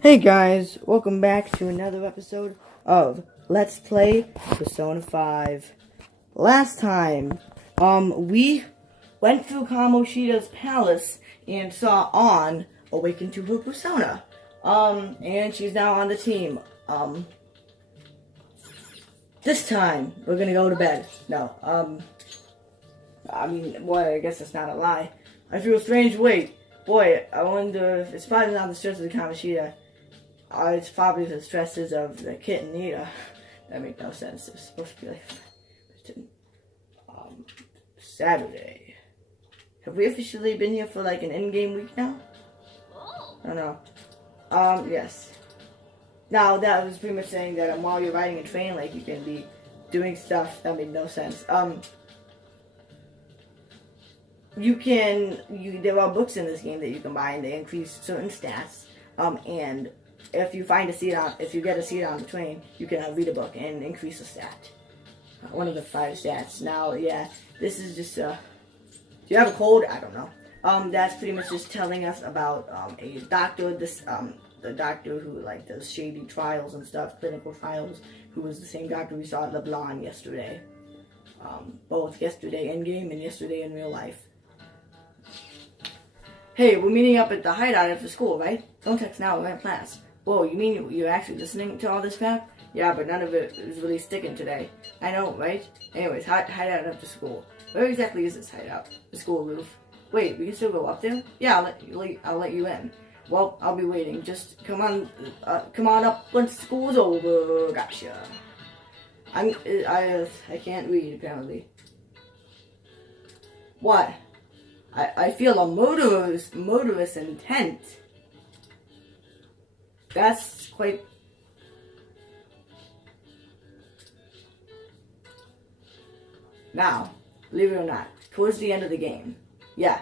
Hey guys, welcome back to another episode of Let's Play Persona 5. Last time, we went through Kamoshida's palace and saw An awaken to her persona. And she's now on the team. This time, we're gonna go to bed. No, boy, I guess that's not a lie. I feel a strange weight. Boy, I wonder if it's probably not the stress of the Kamoshida. It's probably the stresses of the kitten Nita. That makes no sense. It's supposed to be like Saturday. Have we officially been here for like an in-game week now? I don't know. Yes. Now that was pretty much saying that while you're riding a train, like you can be doing stuff that made no sense. There are books in this game that you can buy and they increase certain stats. And if you get a seat on the train, you can read a book and increase a stat. One of the 5 stats. Now, yeah, this is just, do you have a code? I don't know. That's pretty much just telling us about, a doctor, the doctor who, like, does shady trials and stuff, clinical trials, who was the same doctor we saw at LeBlanc yesterday. Both yesterday in-game and yesterday in real life. Hey, we're meeting up at the hideout after school, right? Don't text now, we're in class. Whoa, you mean you're actually listening to all this crap? Yeah, but none of it is really sticking today. I know, right? Anyways, hideout after school. Where exactly is this hideout? The school roof. Wait, we can still go up there? Yeah, I'll let you in. Well, I'll be waiting. Just come on up once school's over. Gotcha. I can't read apparently. What? I feel a murderous intent. That's quite... Now, believe it or not, towards the end of the game, yeah,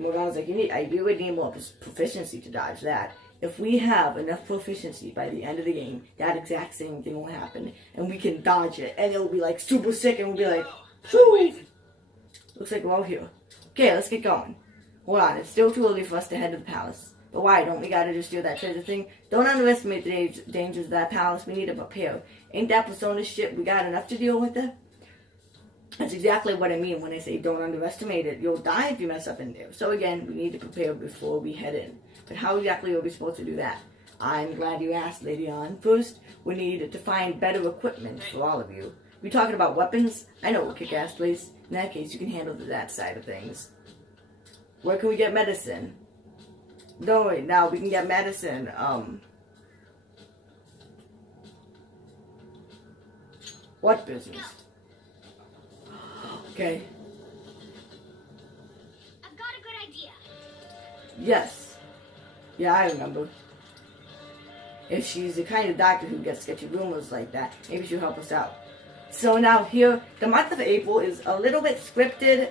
Morgana's like, you would need more proficiency to dodge that. If we have enough proficiency by the end of the game, that exact same thing will happen, and we can dodge it, and it'll be like super sick, and we'll be like, sweet! Looks like we're all here. Okay, let's get going. Hold on, it's still too early for us to head to the palace. But why? Don't we gotta just do that treasure thing? Don't underestimate the dangers of that palace. We need to prepare. Ain't that persona shit? We got enough to deal with it? That's exactly what I mean when I say don't underestimate it. You'll die if you mess up in there. So again, we need to prepare before we head in. But how exactly are we supposed to do that? I'm glad you asked, Lady Ann. First, we need to find better equipment for all of you. We talking about weapons? I know a kick-ass place. In that case, you can handle that side of things. Where can we get medicine? Don't worry, now we can get medicine. What business? Okay. I've got a good idea. Yes. Yeah, I remember. If she's the kind of doctor who gets sketchy rumors like that, maybe she'll help us out. So now here, the month of April is a little bit scripted,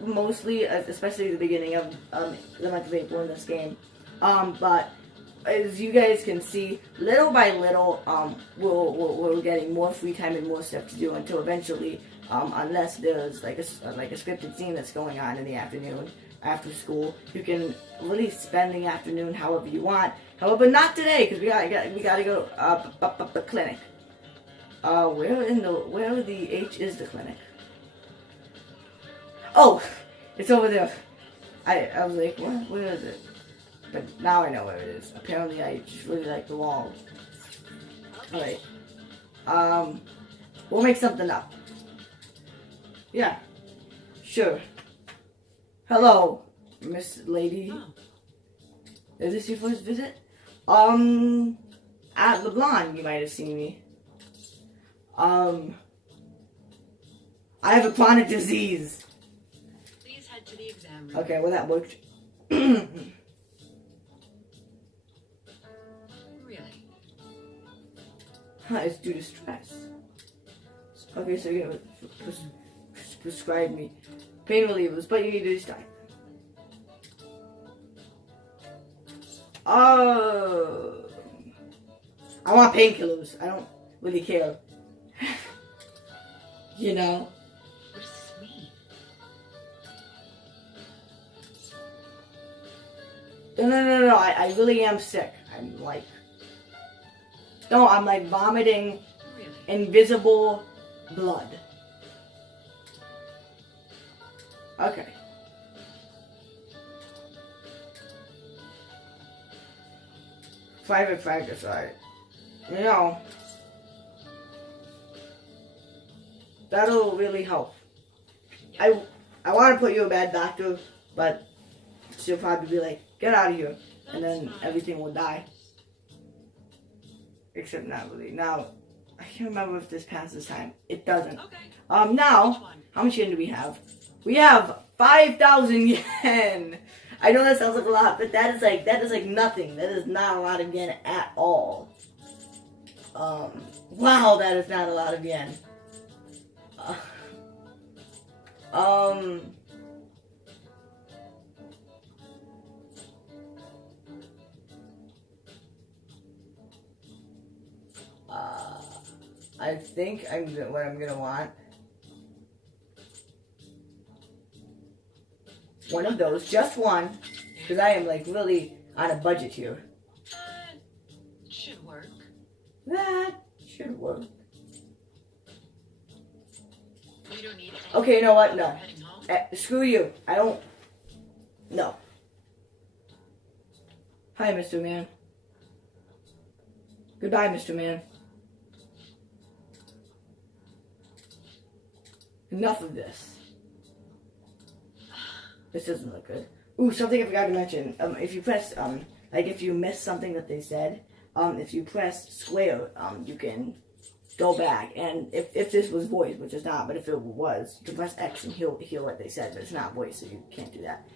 mostly, especially the beginning of the month of April in this game. But as you guys can see, little by little, we're getting more free time and more stuff to do until eventually, unless there's like a scripted scene that's going on in the afternoon after school, you can really spend the afternoon however you want. However, not today because we gotta go the clinic. Where the H is the clinic? Oh, it's over there. I was like, what? Where is it? But now I know where it is. Apparently, I just really like the wall. Alright. We'll make something up. Yeah. Sure. Hello, Miss Lady. Is this your first visit? At LeBlanc, you might have seen me. I have a chronic disease. Please head to the exam room. Okay, well that worked. Really? It's due to stress. Okay, so you're gonna prescribe me pain relievers, but you need to start. Oh, I want painkillers. I don't really care. You know. What does this mean? No, I really am sick. I'm like, no, I'm like vomiting Really? invisible blood. Okay. Private practice, alright. You know, that'll really help. I want to put you a bad doctor, but she'll probably be like, get out of here, and then everything will die. Except not really. Now, I can't remember if this passes time. It doesn't. Okay. Now, how much yen do we have? We have 5,000 yen. I know that sounds like a lot, but that is like nothing. That is not a lot of yen at all. Wow, that is not a lot of yen. I think what I'm gonna want. One of those, just one, because I am like really on a budget here. Should work. That should work. You don't need it. Okay, you know what? No. Heading home? Screw you. I don't. No. Hi, Mr. Man. Goodbye, Mr. Man. Enough of this. This doesn't look good. Ooh, something I forgot to mention. If you press, like if you miss something that they said, if you press square, you can go back. And if this was voice, which is not, but if it was, you can press X and hear what they said, but it's not voice, so you can't do that.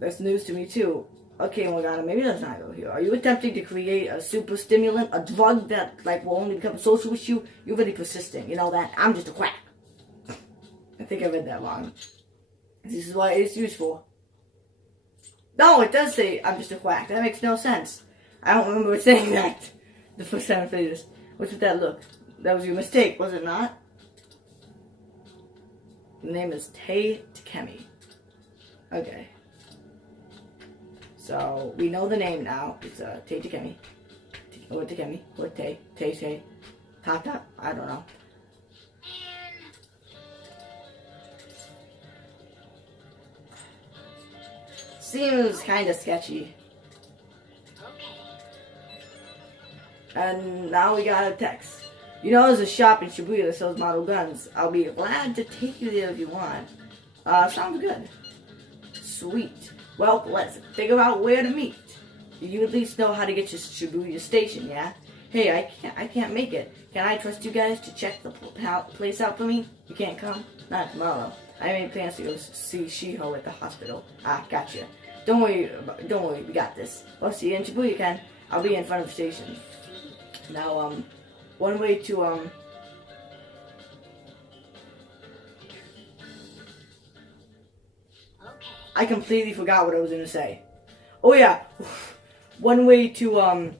That's news to me too. Okay, Morgana, maybe let's not go here. Are you attempting to create a super stimulant, a drug that like will only become social with you? You're really persistent. You know that? I'm just a quack. I think I read that wrong. This is what it's used for. No, it does say I'm just a quack. That makes no sense. I don't remember saying that the first time I played this. What's with that look? That was your mistake, was it not? The name is Tei Takemi. Okay. So, we know the name now. It's Tei Takemi. Or Takemi. Or Tei. Tei. Tata. I don't know. Seems kind of sketchy. And now we got a text. You know there's a shop in Shibuya that sells model guns. I'll be glad to take you there if you want. Sounds good. Sweet. Well, let's figure out where to meet. You at least know how to get to Shibuya Station, yeah? Hey, I can't make it. Can I trust you guys to check the place out for me? You can't come? Not tomorrow. I made plans to go see Shiho at the hospital. Ah, gotcha. Don't worry, we got this. Well, see you in Shibuya, Ken. I'll be in front of the station. Now, one way to, Okay. I completely forgot what I was gonna say. Oh yeah, one way to,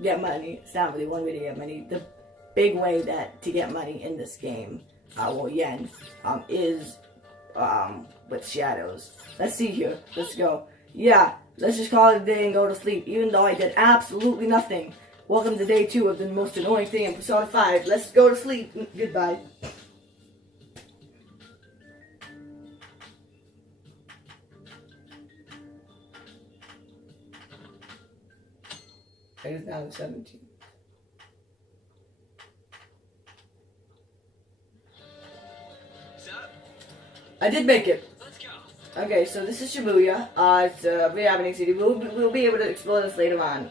get money. It's not really one way to get money. The big way to get money in this game, well, yen, is, with shadows. Let's see here. Let's go. Yeah, let's just call it a day and go to sleep, even though I did absolutely nothing. Welcome to day 2 of the most annoying thing in Persona 5. Let's go to sleep. Goodbye. It is now 17. I did make it. Let's go. Okay, so this is Shibuya. It's a pretty happening city. We'll be able to explore this later on.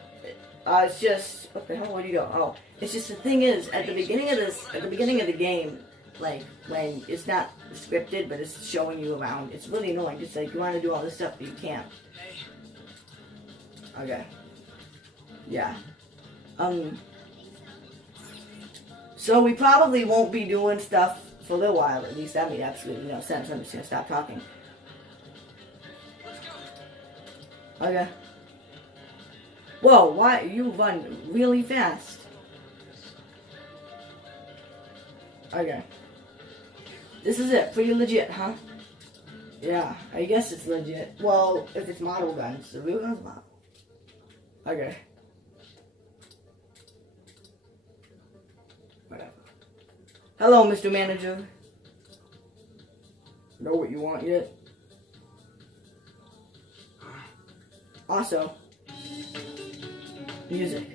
It's just what the hell? Where do you go? Oh, it's just the thing is at the beginning of the game, like when it's not scripted but it's showing you around. It's really annoying. It's like you want to do all this stuff but you can't. Okay. Yeah. So we probably won't be doing stuff for a little while. At least that made absolutely no sense. I'm just gonna stop talking. Okay. Whoa, why you run really fast? Okay. This is it. Pretty legit, huh? Yeah, I guess it's legit. Well, if it's model guns, the real gun's model. Okay. Whatever. Hello, Mr. Manager. Know what you want yet? Also, music.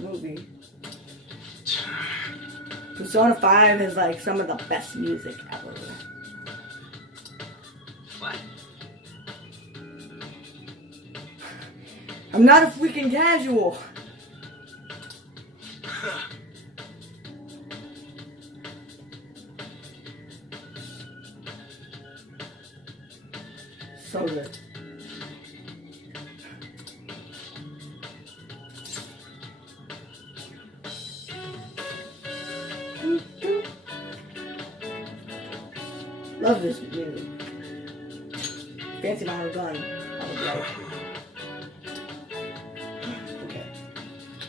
Groovy. Persona 5 is like some of the best music ever. What? I'm not a freaking casual. So good. Love this music. Fancy model gun. I would like. Okay.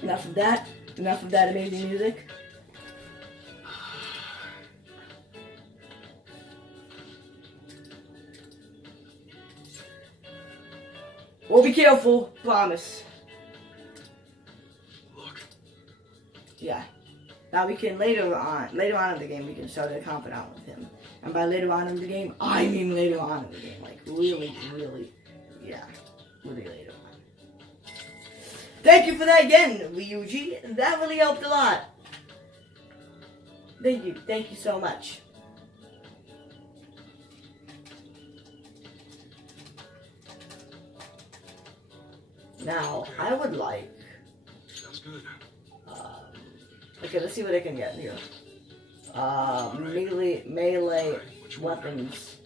Enough of that. Enough of that amazing music. We'll be careful, promise. Look. Yeah. Now we can later on in the game we can start a confidant with him. And by later on in the game, I mean later on in the game. Like really, yeah. Really later on. Thank you for that again, Ryuji. That really helped a lot. Thank you so much. Now, I would like... Sounds good. Okay, let's see what I can get here. Melee weapons.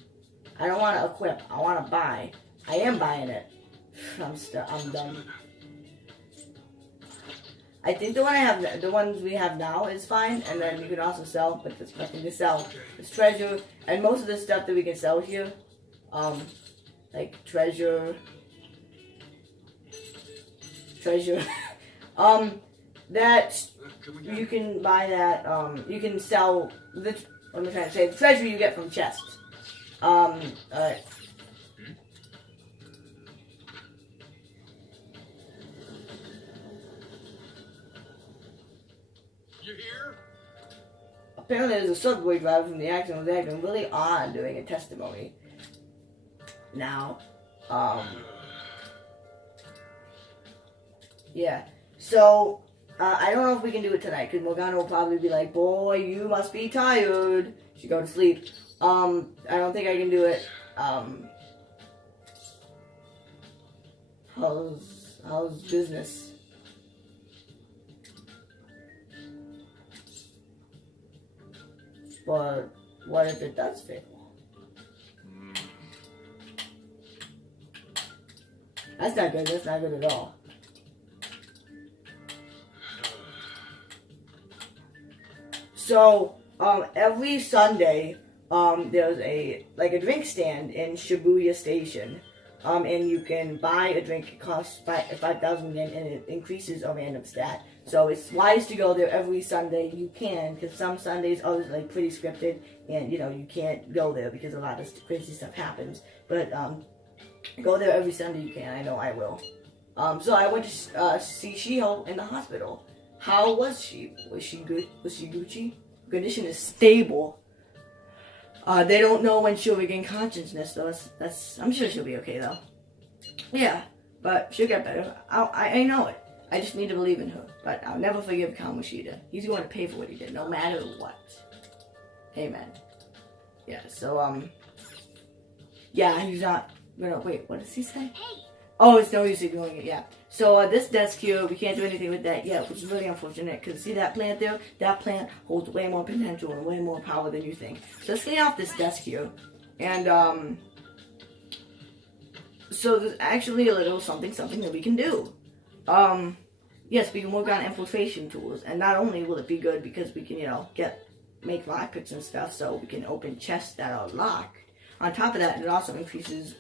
I don't want to equip. I want to buy. I am buying it. I'm done. I think the ones we have now is fine, and then you can also sell, but there's nothing to sell. It's treasure, and most of the stuff that we can sell here, like treasure, that you can buy that, you can sell the, what am I trying to say, the treasure you get from chests. You here? Apparently there's a subway driver from the accident was acting really odd doing a testimony. Now, yeah. So, I don't know if we can do it tonight, because Morgana will probably be like, boy, you must be tired. She go to sleep. I don't think I can do it. How's business? But what if it does fail? That's not good. That's not good at all. So, every Sunday, there's a drink stand in Shibuya Station. And you can buy a drink. It costs 5,000 yen, and it increases a random stat. So it's wise to go there every Sunday. You can, because some Sundays are like pretty scripted, and you can't go there because a lot of crazy stuff happens. But go there every Sunday you can. I know I will. So I went to see Shiho in the hospital. How was she? Was she good? Was she Gucci? Condition is stable. They don't know when she'll regain consciousness, though. I'm sure she'll be okay, though. Yeah, but she'll get better. I know it. I just need to believe in her. But I'll never forgive Kamoshida. He's going to pay for what he did, no matter what. Amen. Yeah, so, yeah, he's not gonna... Wait, what does he say? Hey. Oh, it's no use ignoring it, yeah. So, this desk here, we can't do anything with that yet, which is really unfortunate, because see that plant there? That plant holds way more potential and way more power than you think. So, let's clean off this desk here. And, so there's actually a little something that we can do. Yes, we can work on infiltration tools, and not only will it be good because we can, make lockpicks and stuff, so we can open chests that are locked. On top of that, it also increases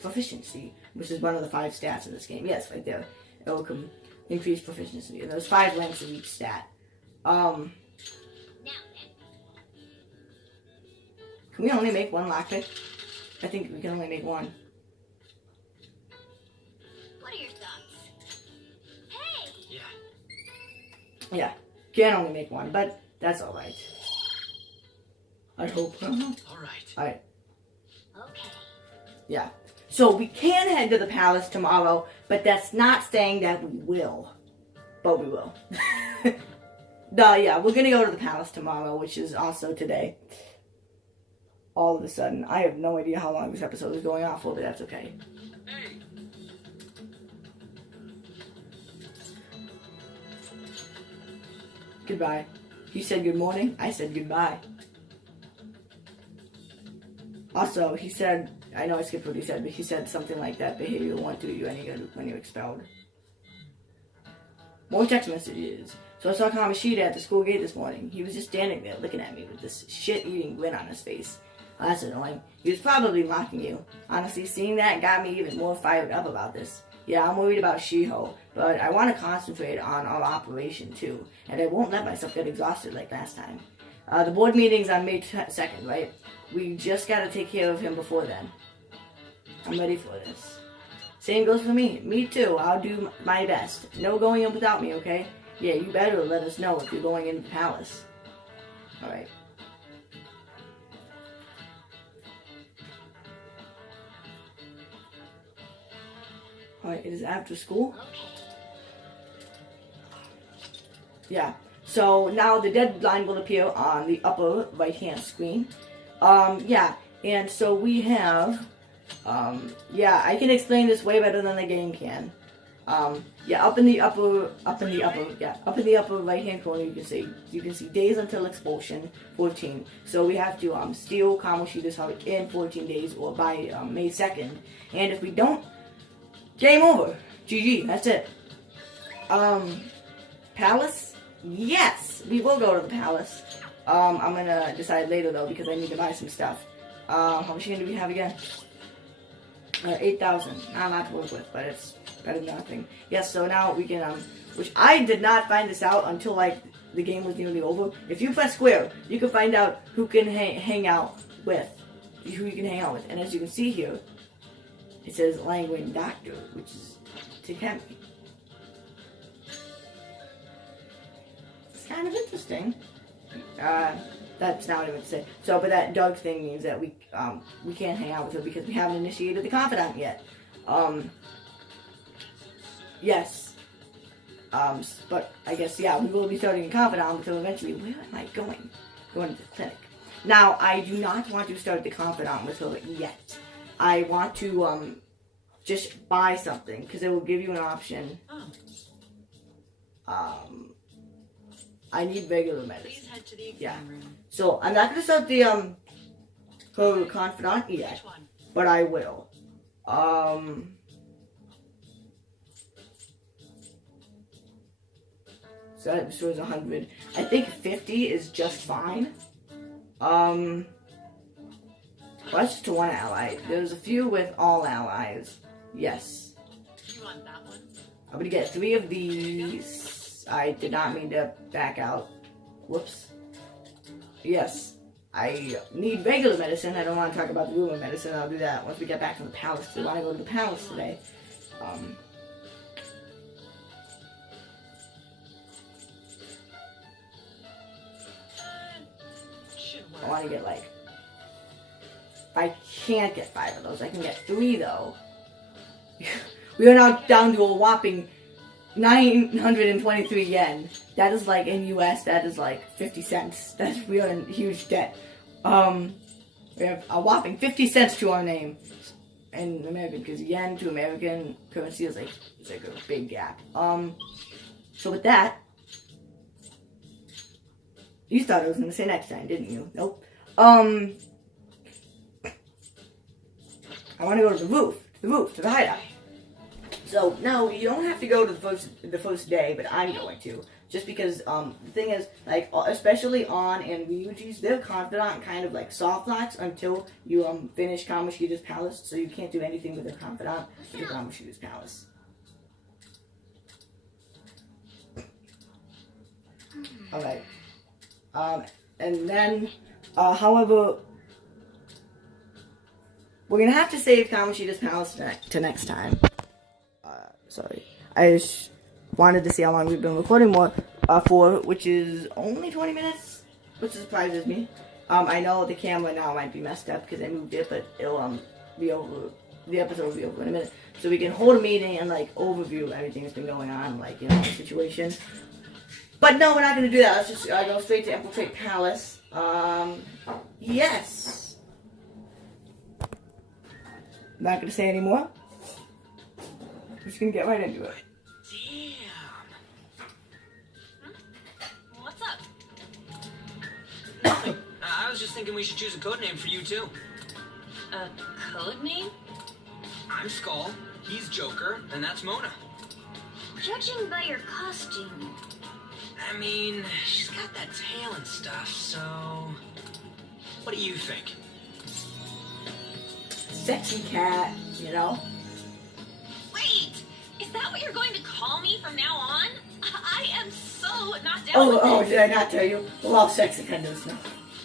proficiency, which is one of the 5 stats in this game. Yes, right there. It will increase proficiency, and there's 5 ranks of each stat. Can we only make 1 lockpick? I think we can only make 1. What are your thoughts? Hey! Yeah. Yeah, can only make 1, but that's alright. I hope. All right. Alright. Okay. Yeah. So we can head to the palace tomorrow, but that's not saying that we will. But we will. Yeah, we're gonna go to the palace tomorrow, which is also today. All of a sudden. I have no idea how long this episode is going on for, but that's okay. Hey. Goodbye. He said good morning. I said goodbye. Also, he said, I know I skipped what he said, but he said something like that behavior won't do you any good when you're expelled. More text messages. So I saw Kamoshida at the school gate this morning. He was just standing there looking at me with this shit-eating grin on his face. Oh, that's annoying. He was probably mocking you. Honestly, seeing that got me even more fired up about this. Yeah, I'm worried about Shiho, but I want to concentrate on our operation too, and I won't let myself get exhausted like last time. The board meeting's on May 2nd, right? We just gotta take care of him before then. I'm ready for this. Same goes for me. Me too. I'll do my best. No going in without me, okay? Yeah, you better let us know if you're going into the palace. Alright. Alright, it is after school. Yeah. So now the deadline will appear on the upper right-hand screen. Yeah. And so we have, yeah, I can explain this way better than the game can. Yeah, up in the upper right-hand corner, you can see days until expulsion, 14. So we have to steal Kamoshida's heart in 14 days or by May 2nd. And if we don't, game over. GG. That's it. Palace. Yes, we will go to the palace. I'm gonna decide later though because I need to buy some stuff. How much do we have again? 8,000. Not a lot to work with, but it's better than nothing. Yes, so now we can, which I did not find this out until like the game was nearly over. If you press square, you can find out who can hang out with, who you can hang out with. And as you can see here, it says Language Doctor, which is Takemi. It's kind of interesting. That's not what I would say. So, but that dog thing means that we can't hang out with her because we haven't initiated the confidant yet. Yes. But I guess, yeah, we will be starting a confidant until eventually, where am I going? Going to the clinic. Now, I do not want to start the confidant with her yet. I want to, just buy something, because it will give you an option. I need regular medicine. Please head to the exam room. So, I'm not going to start the, her confidant yet, Which one? but I will. So that was 100. I think 50 is just fine. Well, that's just to one ally. There's a few with all allies. Yes. You want that one? I'm gonna get 3 of these. I did not mean to back out. Whoops. Yes. I need regular medicine. I don't want to talk about the rumor medicine. I'll do that once we get back from the palace. We want to go to the palace today. Should I work. want to get like... I can't get 5 of those. I can get 3 though. We are now down to a whopping 923 yen. That is like in US, that is like 50 cents. We are in huge debt. We have a whopping 50 cents to our name in American, because yen to American currency is like a big gap. So with that, you thought I was gonna say next time, didn't you? Nope. I want to go to the roof, to the hideout. So no, you don't have to go to the first day, but I'm going to. Just because the thing is, like, especially on and Ryuji's, they're confidant kind of like soft locks until you finish Kamoshida's palace. So you can't do anything with the confidant to Kamoshida's palace. All right. And then, however, we're gonna have to save Kamoshida's palace to next time. Sorry, I just wanted to see how long we've been recording for, which is only 20 minutes, which surprises me. I know the camera now might be messed up because I moved it, but it'll be over. The episode will be over in a minute, so we can hold a meeting and like overview everything that's been going on, like the situation. But no, we're not gonna do that. Let's just go straight to Infiltrate Palace. Yes. Not gonna say any more. We're just gonna get right into it. What's up? Nothing. I was just thinking we should choose a code name for you too. A code name? I'm Skull, he's Joker, and that's Mona. Judging by your costume, I mean, she's got that tail and stuff, so... What do you think? Sexy cat, you know? Wait! Is that what you're going to call me from now on? I am so not down with Oh, this. did I not tell you? We're all sex offenders now.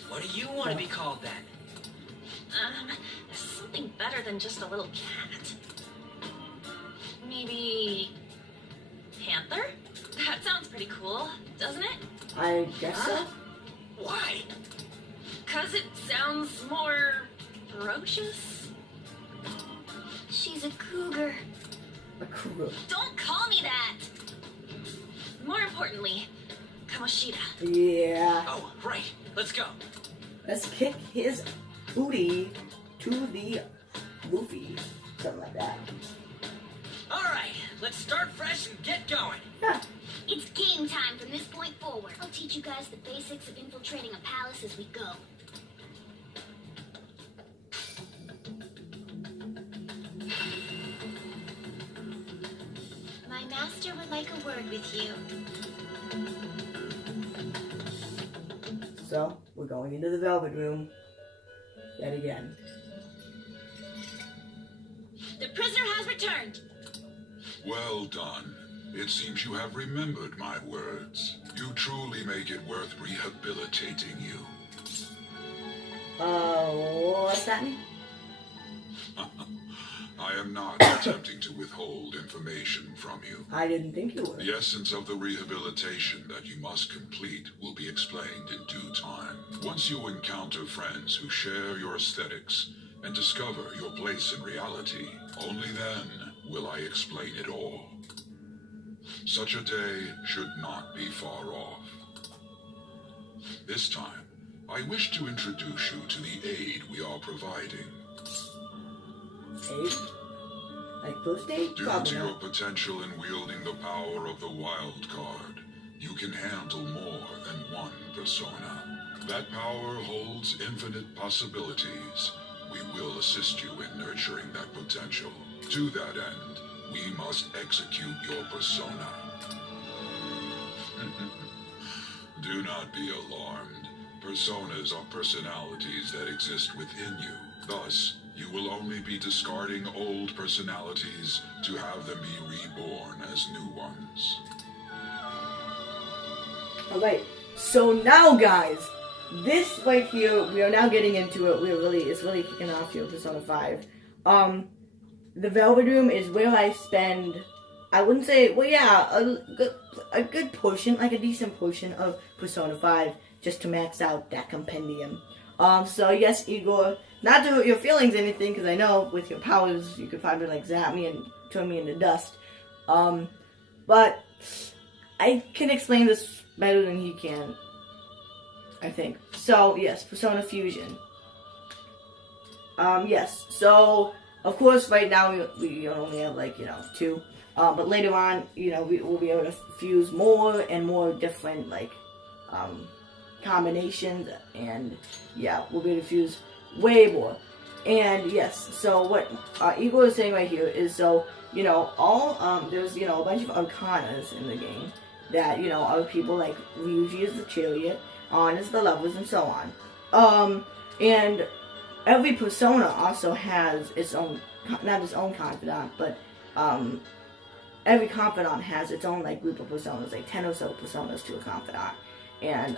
What do you want to be called then? Something better than just a little cat. Maybe... Panther? That sounds pretty cool, doesn't it? I guess so. Why? 'Cause it sounds more... ferocious? she's a cougar. A cougar. Don't call me that! More importantly, Kamoshida. Yeah. Oh, right. Let's go. Let's kick his booty to the Luffy. Something like that. All right, let's start fresh and get going. Yeah. It's game time from this point forward. I'll teach you guys the basics of infiltrating a palace as we go. My master would like a word with you. So, we're going into the Velvet Room. Yet again. The prisoner has returned. Well done. It seems you have remembered my words. You truly make it worth rehabilitating you. What's that mean? I am not attempting to withhold information from you. I didn't think you were. The essence of the rehabilitation that you must complete will be explained in due time. Once you encounter friends who share your aesthetics and discover your place in reality, only then will I explain it all. Such a day should not be far off. This time, I wish to introduce you to the aid we are providing. Aid? Like first aid? Due Probably to your not. potential in wielding the power of the wild card, you can handle more than one persona. That power holds infinite possibilities. We will assist you in nurturing that potential. To that end, we must execute your persona. Do not be alarmed. Personas are personalities that exist within you. Thus, you will only be discarding old personalities to have them be reborn as new ones. Alright, so now guys, this right here, we are now getting into it. It's really kicking off here, Persona 5. The Velvet Room is where I spend, I wouldn't say, well yeah, a good portion, like a decent portion of Persona 5, just to max out that compendium. So yes, Igor, not to hurt your feelings or anything, because I know with your powers, you could probably like zap me and turn me into dust. But I can explain this better than he can, I think. So yes, Persona Fusion. Yes, so of course right now we only have like, 2. But later on, we will be able to fuse more and more different like combinations, and yeah, we'll be able to fuse way more. And yes, so what Igor is saying right here is, so there's a bunch of arcanas in the game that other people like. Ryuji is the chariot, On is the lovers, and so on. And every persona also has its own, not its own confidant, but every confidant has its own like group of personas, like 10 or so personas to a confidant. And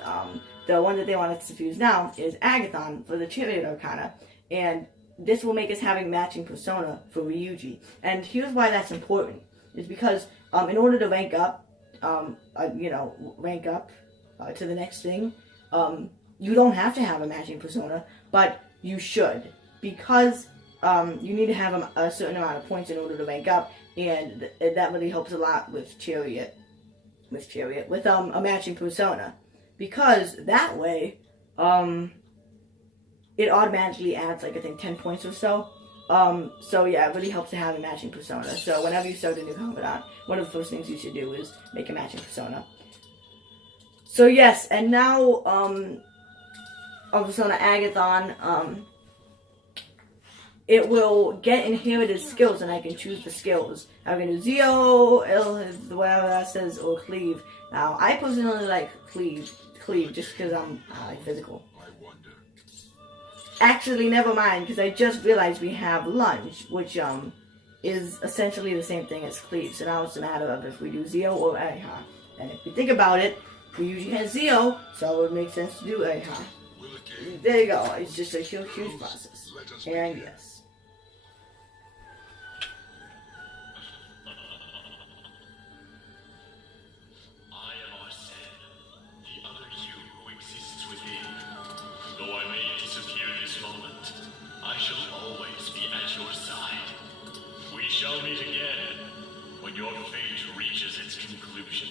the one that they want us to fuse now is Agathon for the chariot arcana, and this will make us having matching persona for Ryuji. And here's why that's important: is because in order to rank up, to the next thing, you don't have to have a matching persona, but you should, because you need to have a certain amount of points in order to rank up, and that really helps a lot with Chariot, with a matching persona, because that way, it automatically adds like I think 10 points or so. So yeah, it really helps to have a matching persona. So whenever you start a new confidant, one of the first things you should do is make a matching persona. So yes, and now our persona Agathon, it will get inherited skills, and I can choose the skills. I'm going to do Zeo, whatever that says, or Cleave. Now, I personally like Cleave just because I like physical. Actually, never mind, because I just realized we have Lunge, which is essentially the same thing as Cleave. So now it's a matter of if we do Zeo or Eha. And if we think about it, we usually have Zeo, so it would make sense to do Eha. There you go. It's just a huge process. And yes. Shall meet again when your fate reaches its conclusion.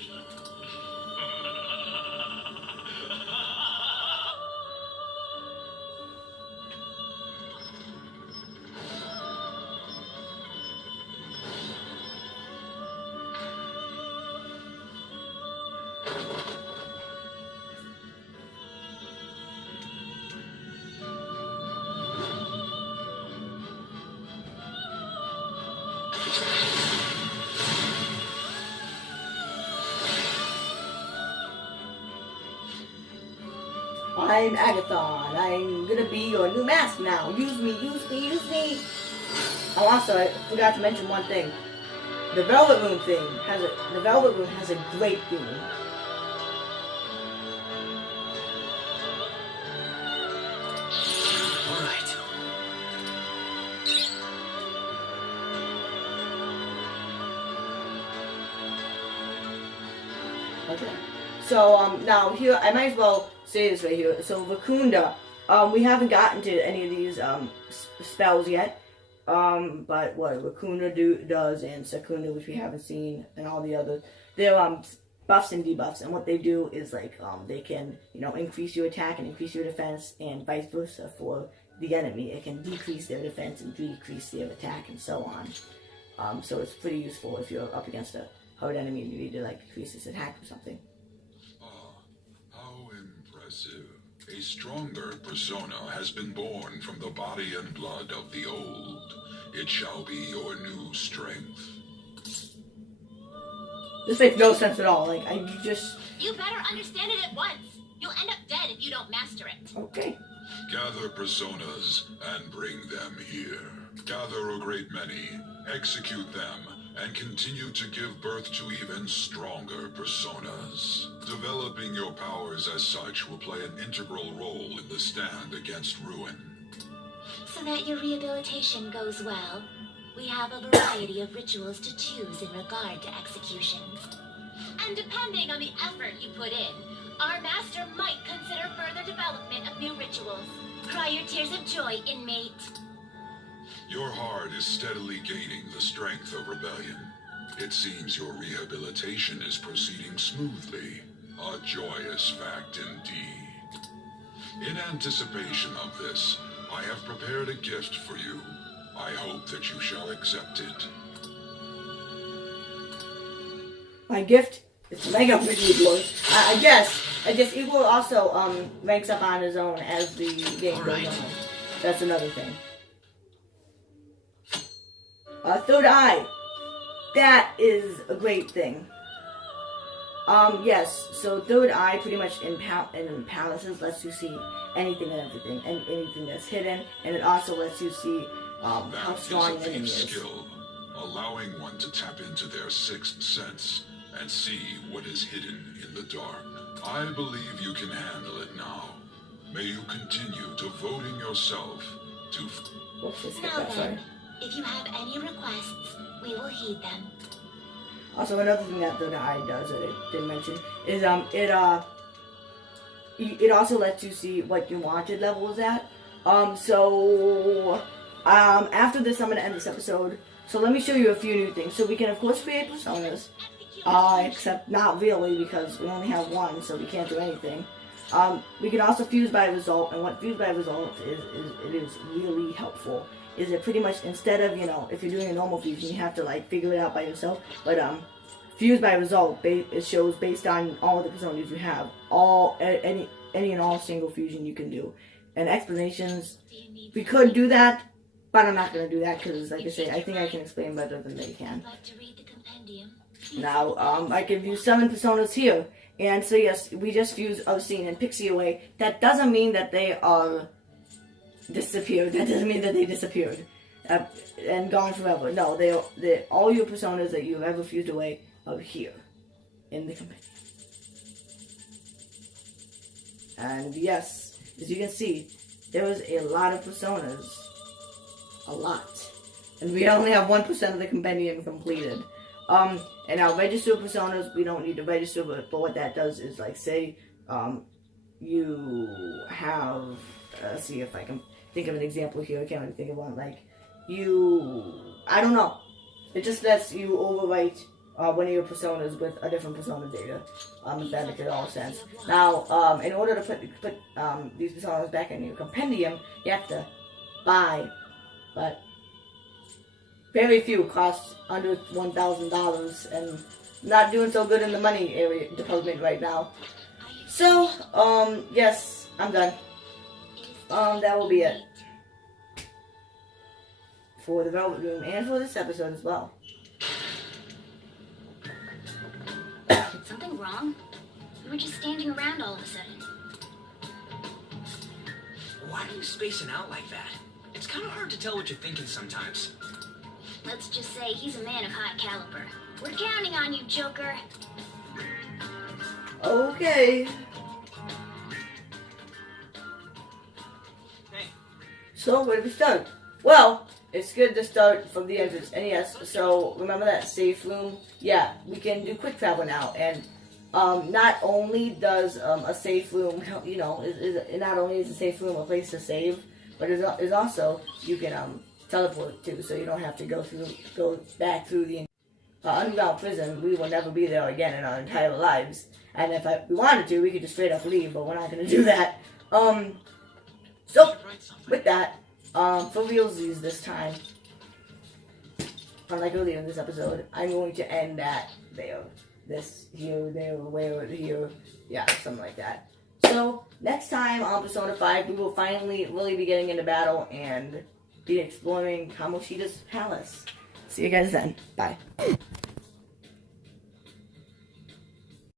I'm Agathon. I'm gonna be your new mask now. Use me. Oh, also, I forgot to mention one thing. The Velvet Room has a great theme. Alright. Okay. So, now here, I might as well say this right here. So, Vakunda, we haven't gotten to any of these, spells yet. But what Vakunda does, and Sakunda, which we haven't seen, and all the others, they're, buffs and debuffs, and what they do is, like, they can, increase your attack and increase your defense, and vice versa for the enemy. It can decrease their defense and decrease their attack, and so on. So it's pretty useful if you're up against a hard enemy and you need to, like, increase his attack or something. How impressive. A stronger persona has been born from the body and blood of the old. It shall be your new strength. This makes no sense at all. Like, You better understand it at once. You'll end up dead if you don't master it. Okay. Gather personas and bring them here. Gather a great many, execute them, and continue to give birth to even stronger personas. Developing your powers as such will play an integral role in the stand against ruin. So that your rehabilitation goes well, we have a variety of rituals to choose in regard to executions. And depending on the effort you put in, our master might consider further development of new rituals. Cry your tears of joy, inmate. Your heart is steadily gaining the strength of rebellion. It seems your rehabilitation is proceeding smoothly. A joyous fact indeed. In anticipation of this, I have prepared a gift for you. I hope that you shall accept it. My gift is Mega Pretty Boy. I guess Equal also ranks up on his own as the game goes on. That's another thing. Third Eye. that is a great thing. Yes, so third eye pretty much in palaces lets you see anything and everything, and anything that's hidden, and it also lets you see how That strong is an a enemy deep is. skill, allowing one to tap into their sixth sense and see what is hidden in the dark. I believe you can handle it now. May you continue devoting yourself to... Whoops, let's skip Now that, sorry. then, if you have any requests, we will heed them. Also, another thing that third eye does that I didn't mention is it also lets you see what your wanted level is at. After this, I'm gonna end this episode. So let me show you a few new things. So we can of course create personas, except not really because we only have one, so we can't do anything. We can also fuse by result, and what fuse by result is really helpful. Is it pretty much instead of, if you're doing a normal fusion, you have to like figure it out by yourself. But fuse by result, it shows based on all the personas you have, any and all single fusion you can do. And explanations, we could do that, but I'm not gonna do that because, like I say, I think I can explain better than they can. Like to read the compendium? Now, I can view summon personas here. And so yes, we just fuse Obscene and Pixie away. That doesn't mean that they are disappeared. That doesn't mean that they disappeared and gone forever. No, they all your personas that you've ever fused away are here in the compendium. And yes, as you can see, there was a lot of personas. A lot. And we only have 1% of the compendium completed. And our register personas, we don't need to register, but what that does is, like, say, you have, let's see if I can think of an example here. I can't really think of one. Like, I don't know. It just lets you overwrite one of your personas with a different persona data, if that makes all sense. Now, in order to put these personas back in your compendium, you have to buy, but very few cost under $1,000, and not doing so good in the money area department right now. So, yes, I'm done. That will be it for the Velvet Room and for this episode as well. Something wrong? We were just standing around all of a sudden. Why are you spacing out like that? It's kind of hard to tell what you're thinking sometimes. Let's just say he's a man of high caliber. We're counting on you, Joker. Okay. Hey. So, where do we start? Well, it's good to start from the entrance. And yes, so remember that safe room? Yeah, we can do quick travel now. And not only does a safe room, not only is a safe room a place to save, but is also you can teleport to, so you don't have to go back through the underground prison. We will never be there again in our entire lives. And if we wanted to, we could just straight up leave, but we're not going to do that. So with that, for realsies this time, unlike earlier in this episode, I'm going to end that there. This, here, there, where, here, yeah, something like that. So, next time on Persona 5, we will finally really be getting into battle and be exploring Kamoshida's palace. See you guys then. Bye.